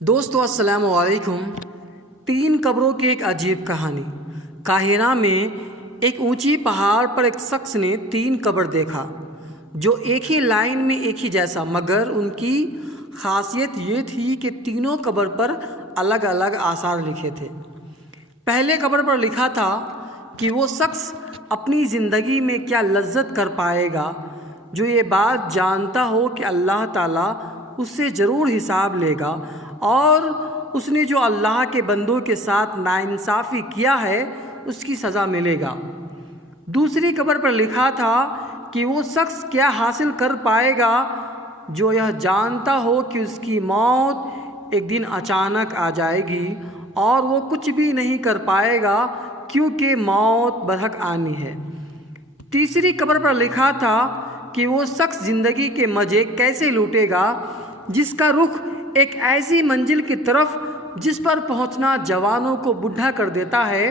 دوستو السلام علیکم۔ تین قبروں کی ایک عجیب کہانی۔ قاہرہ میں ایک اونچی پہاڑ پر ایک شخص نے تین قبر دیکھا جو ایک ہی لائن میں ایک ہی جیسا، مگر ان کی خاصیت یہ تھی کہ تینوں قبر پر الگ الگ آثار لکھے تھے۔ پہلے قبر پر لکھا تھا کہ وہ شخص اپنی زندگی میں کیا لذت کر پائے گا جو یہ بات جانتا ہو کہ اللہ تعالیٰ اس سے ضرور حساب لے گا، اور اس نے جو اللہ کے بندوں کے ساتھ ناانصافی کیا ہے اس کی سزا ملے گا۔ دوسری قبر پر لکھا تھا کہ وہ شخص کیا حاصل کر پائے گا جو یہ جانتا ہو کہ اس کی موت ایک دن اچانک آ جائے گی اور وہ کچھ بھی نہیں کر پائے گا کیونکہ موت برحق آنی ہے۔ تیسری قبر پر لکھا تھا کہ وہ شخص زندگی کے مزے کیسے لوٹے گا جس کا رخ ایک ایسی منزل کی طرف جس پر پہنچنا جوانوں کو بوڑھا کر دیتا ہے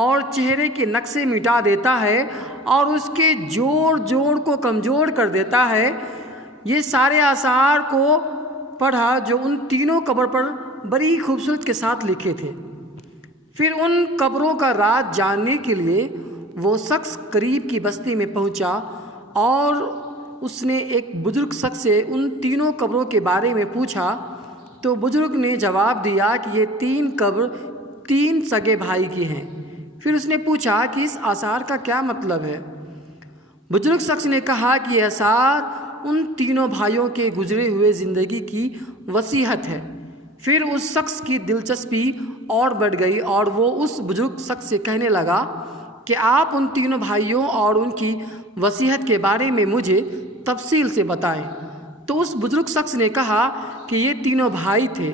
اور چہرے کے نقشے مٹا دیتا ہے اور اس کے جوڑ کو کمزور کر دیتا ہے۔ یہ سارے آثار کو پڑھا جو ان تینوں قبر پر بڑی خوبصورت کے ساتھ لکھے تھے۔ پھر ان قبروں کا راز جاننے کے لیے وہ شخص قریب کی بستی میں پہنچا اور اس نے ایک بزرگ شخص سے ان تینوں قبروں کے بارے میں پوچھا، تو بزرگ نے جواب دیا کہ یہ تین قبر تین سگے بھائی کی ہیں۔ پھر اس نے پوچھا کہ اس آثار کا کیا مطلب ہے؟ بزرگ شخص نے کہا کہ یہ آثار ان تینوں بھائیوں کے گزرے ہوئے زندگی کی وصیت ہے۔ پھر اس شخص کی دلچسپی اور بڑھ گئی اور وہ اس بزرگ شخص سے کہنے لگا کہ آپ ان تینوں بھائیوں اور ان کی وصیت کے بارے میں مجھے تفصیل سے بتائیں۔ تو اس بزرگ شخص نے کہا کہ یہ تینوں بھائی تھے۔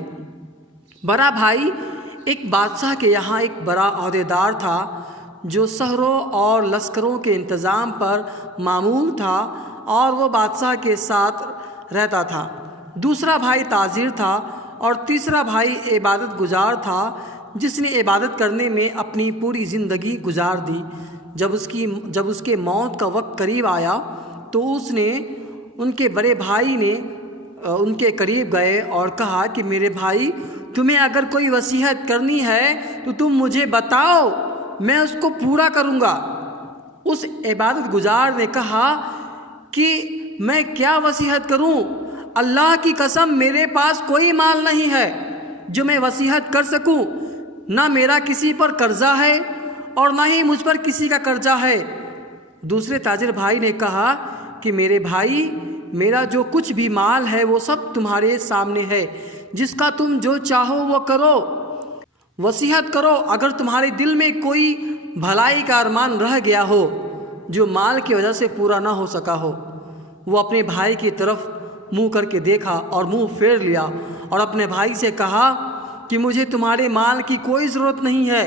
بڑا بھائی ایک بادشاہ کے یہاں ایک بڑا عہدیدار تھا جو شہروں اور لشکروں کے انتظام پر مامور تھا اور وہ بادشاہ کے ساتھ رہتا تھا۔ دوسرا بھائی تاجر تھا اور تیسرا بھائی عبادت گزار تھا جس نے عبادت کرنے میں اپنی پوری زندگی گزار دی۔ جب اس کے موت کا وقت قریب آیا تو ان کے بڑے بھائی نے ان کے قریب گئے اور کہا کہ میرے بھائی، تمہیں اگر کوئی وصیت کرنی ہے تو تم مجھے بتاؤ، میں اس کو پورا کروں گا۔ اس عبادت گزار نے کہا کہ میں کیا وصیت کروں؟ اللہ کی قسم میرے پاس کوئی مال نہیں ہے جو میں وصیت کر سکوں، نہ میرا کسی پر قرضہ ہے اور نہ ہی مجھ پر کسی کا قرضہ ہے۔ دوسرے تاجر بھائی نے کہا کہ میرے بھائی، میرا جو کچھ بھی مال ہے وہ سب تمہارے سامنے ہے، جس کا تم جو چاہو وہ کرو، وصیت کرو۔ اگر تمہارے دل میں کوئی بھلائی کا ارمان رہ گیا ہو جو مال کی وجہ سے پورا نہ ہو سکا ہو۔ وہ اپنے بھائی کی طرف منہ کر کے دیکھا اور منہ پھیر لیا اور اپنے بھائی سے کہا کہ مجھے تمہارے مال کی کوئی ضرورت نہیں ہے،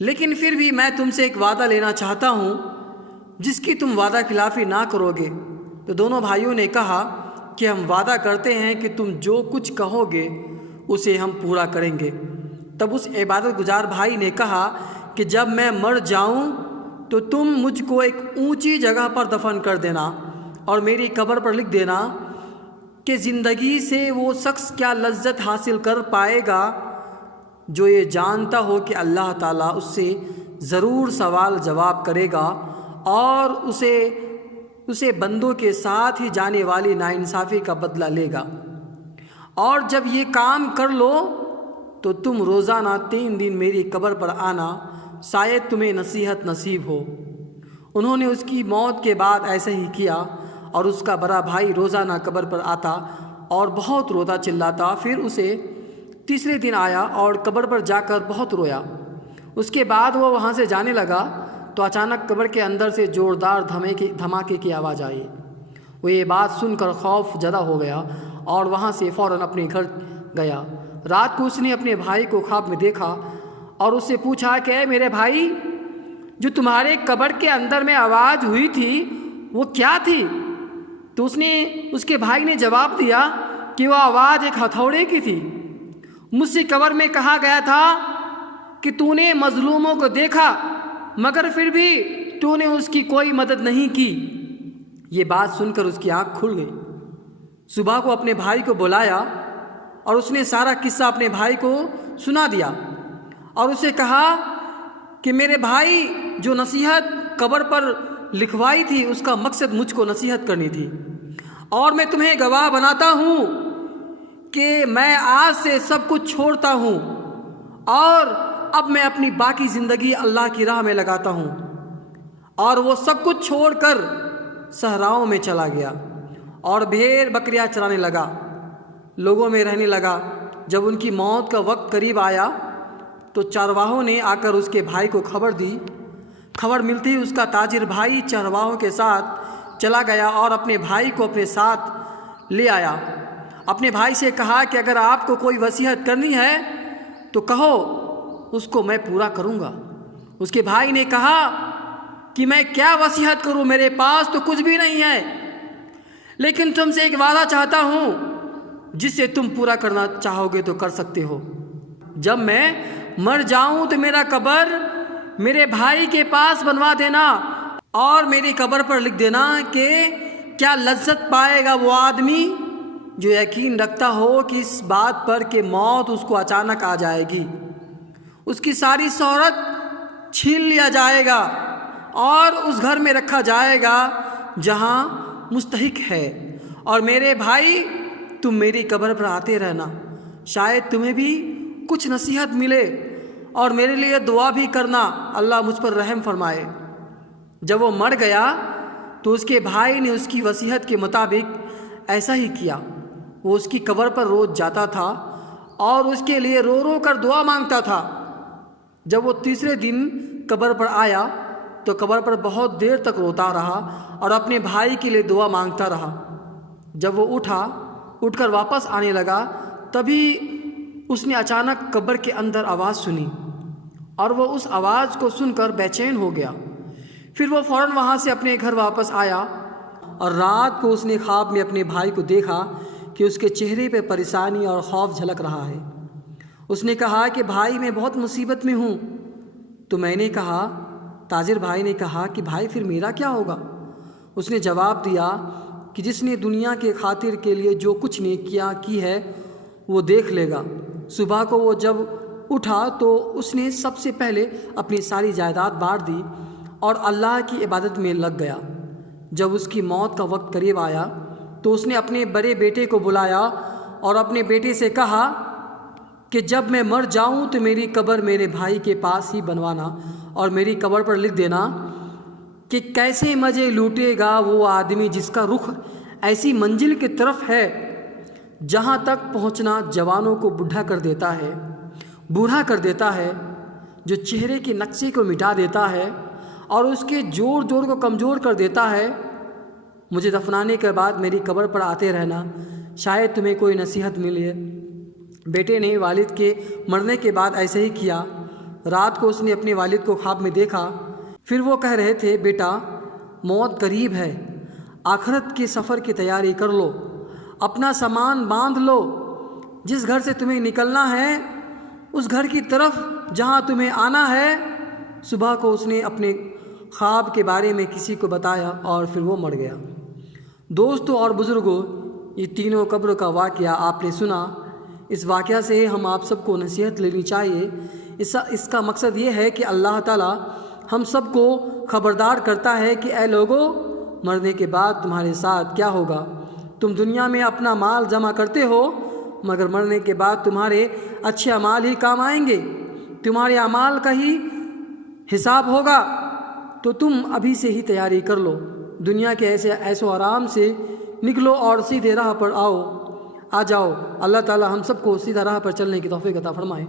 لیکن پھر بھی میں تم سے ایک وعدہ لینا چاہتا ہوں جس کی تم وعدہ خلافی نہ کرو گے۔ تو دونوں بھائیوں نے کہا کہ ہم وعدہ کرتے ہیں کہ تم جو کچھ کہو گے اسے ہم پورا کریں گے۔ تب اس عبادت گزار بھائی نے کہا کہ جب میں مر جاؤں تو تم مجھ کو ایک اونچی جگہ پر دفن کر دینا اور میری قبر پر لکھ دینا کہ زندگی سے وہ شخص کیا لذت حاصل کر پائے گا جو یہ جانتا ہو کہ اللہ تعالیٰ اس سے ضرور سوال جواب کرے گا اور اسے بندوں کے ساتھ ہی جانے والی ناانصافی کا بدلہ لے گا۔ اور جب یہ کام کر لو تو تم روزانہ 3 دن میری قبر پر آنا، شاید تمہیں نصیحت نصیب ہو۔ انہوں نے اس کی موت کے بعد ایسا ہی کیا اور اس کا بڑا بھائی روزانہ قبر پر آتا اور بہت روتا چلاتا۔ پھر اسے تیسرے دن آیا اور قبر پر جا کر بہت رویا۔ اس کے بعد وہ وہاں سے جانے لگا تو اچانک قبر کے اندر سے زوردار دھماکے کی آواز آئی۔ وہ یہ بات سن کر خوف زدہ ہو گیا اور وہاں سے فوراً اپنے گھر گیا۔ رات کو اس نے اپنے بھائی کو خواب میں دیکھا اور اس سے پوچھا کہ اے میرے بھائی، جو تمہارے قبر کے اندر میں آواز ہوئی تھی وہ کیا تھی؟ تو اس کے بھائی نے جواب دیا کہ وہ آواز ایک ہتھوڑے کی تھی۔ مجھ سے قبر میں کہا گیا تھا کہ تو نے مظلوموں کو دیکھا مگر پھر بھی تو نے اس کی کوئی مدد نہیں کی۔ یہ بات سن کر اس کی آنکھ کھل گئی۔ صبح کو اپنے بھائی کو بلایا اور اس نے سارا قصہ اپنے بھائی کو سنا دیا اور اسے کہا کہ میرے بھائی، جو نصیحت قبر پر لکھوائی تھی اس کا مقصد مجھ کو نصیحت کرنی تھی، اور میں تمہیں گواہ بناتا ہوں کہ میں آج سے سب کچھ چھوڑتا ہوں اور اب میں اپنی باقی زندگی اللہ کی راہ میں لگاتا ہوں۔ اور وہ سب کچھ چھوڑ کر صحراؤں میں چلا گیا اور بھیڑ بکریاں چرانے لگا، لوگوں میں رہنے لگا۔ جب ان کی موت کا وقت قریب آیا تو چارواہوں نے آ کر اس کے بھائی کو خبر دی۔ خبر ملتے ہی اس کا تاجر بھائی چارواہوں کے ساتھ چلا گیا اور اپنے بھائی کو اپنے ساتھ لے آیا۔ اپنے بھائی سے کہا کہ اگر آپ کو کوئی وصیت کرنی ہے تو کہو، اس کو میں پورا کروں گا۔ اس کے بھائی نے کہا کہ میں کیا وصیت کروں، میرے پاس تو کچھ بھی نہیں ہے، لیکن تم سے ایک وعدہ چاہتا ہوں جسے تم پورا کرنا چاہو گے تو کر سکتے ہو۔ جب میں مر جاؤں تو میرا قبر میرے بھائی کے پاس بنوا دینا اور میری قبر پر لکھ دینا کہ کیا لذت پائے گا وہ آدمی جو یقین رکھتا ہو کہ اس بات پر کہ موت اس کو اچانک آ جائے گی، اس کی ساری شہرت چھین لیا جائے گا اور اس گھر میں رکھا جائے گا جہاں مستحق ہے۔ اور میرے بھائی، تم میری قبر پر آتے رہنا، شاید تمہیں بھی کچھ نصیحت ملے، اور میرے لیے دعا بھی کرنا، اللہ مجھ پر رحم فرمائے۔ جب وہ مر گیا تو اس کے بھائی نے اس کی وصیت کے مطابق ایسا ہی کیا۔ وہ اس کی قبر پر روز جاتا تھا اور اس کے لیے رو رو کر دعا مانگتا تھا۔ جب وہ تیسرے دن قبر پر آیا تو قبر پر بہت دیر تک روتا رہا اور اپنے بھائی کے لیے دعا مانگتا رہا۔ جب وہ اٹھ کر واپس آنے لگا، تبھی اس نے اچانک قبر کے اندر آواز سنی اور وہ اس آواز کو سن کر بے چین ہو گیا۔ پھر وہ فوراً وہاں سے اپنے گھر واپس آیا اور رات کو اس نے خواب میں اپنے بھائی کو دیکھا کہ اس کے چہرے پہ پریشانی اور خوف جھلک رہا ہے۔ اس نے کہا کہ بھائی، میں بہت مصیبت میں ہوں۔ تو میں نے کہا، تاجر بھائی نے کہا کہ بھائی پھر میرا کیا ہوگا؟ اس نے جواب دیا کہ جس نے دنیا کے خاطر کے لیے جو کچھ نیکیاں کی ہے وہ دیکھ لے گا۔ صبح کو وہ جب اٹھا تو اس نے سب سے پہلے اپنی ساری جائیداد بانٹ دی اور اللہ کی عبادت میں لگ گیا۔ جب اس کی موت کا وقت قریب آیا تو اس نے اپنے بڑے بیٹے کو بلایا اور اپنے بیٹے سے کہا کہ جب میں مر جاؤں تو میری قبر میرے بھائی کے پاس ہی بنوانا اور میری قبر پر لکھ دینا کہ کیسے مزے لوٹے گا وہ آدمی جس کا رخ ایسی منزل کی طرف ہے جہاں تک پہنچنا جوانوں کو بوڑھا کر دیتا ہے، جو چہرے کے نقشے کو مٹا دیتا ہے اور اس کے جوڑ کو کمزور کر دیتا ہے۔ مجھے دفنانے کے بعد میری قبر پر آتے رہنا، شاید تمہیں کوئی نصیحت ملے۔ بیٹے نے والد کے مرنے کے بعد ایسے ہی کیا۔ رات کو اس نے اپنے والد کو خواب میں دیکھا۔ پھر وہ کہہ رہے تھے، بیٹا، موت قریب ہے، آخرت کے سفر کی تیاری کر لو، اپنا سامان باندھ لو، جس گھر سے تمہیں نکلنا ہے اس گھر کی طرف جہاں تمہیں آنا ہے۔ صبح کو اس نے اپنے خواب کے بارے میں کسی کو بتایا اور پھر وہ مر گیا۔ دوستوں اور بزرگوں، یہ تینوں قبر کا واقعہ آپ نے سنا۔ اس واقعہ سے ہم آپ سب کو نصیحت لینی چاہیے۔ اس کا مقصد یہ ہے کہ اللہ تعالیٰ ہم سب کو خبردار کرتا ہے کہ اے لوگو، مرنے کے بعد تمہارے ساتھ کیا ہوگا؟ تم دنیا میں اپنا مال جمع کرتے ہو، مگر مرنے کے بعد تمہارے اچھے اعمال ہی کام آئیں گے، تمہارے اعمال کا ہی حساب ہوگا۔ تو تم ابھی سے ہی تیاری کر لو، دنیا کے ایسے آرام سے نکلو اور سیدھے راہ پر آ جاؤ۔ اللہ تعالی ہم سب کو سیدھا راہ پر چلنے کی توفیق عطا فرمائے۔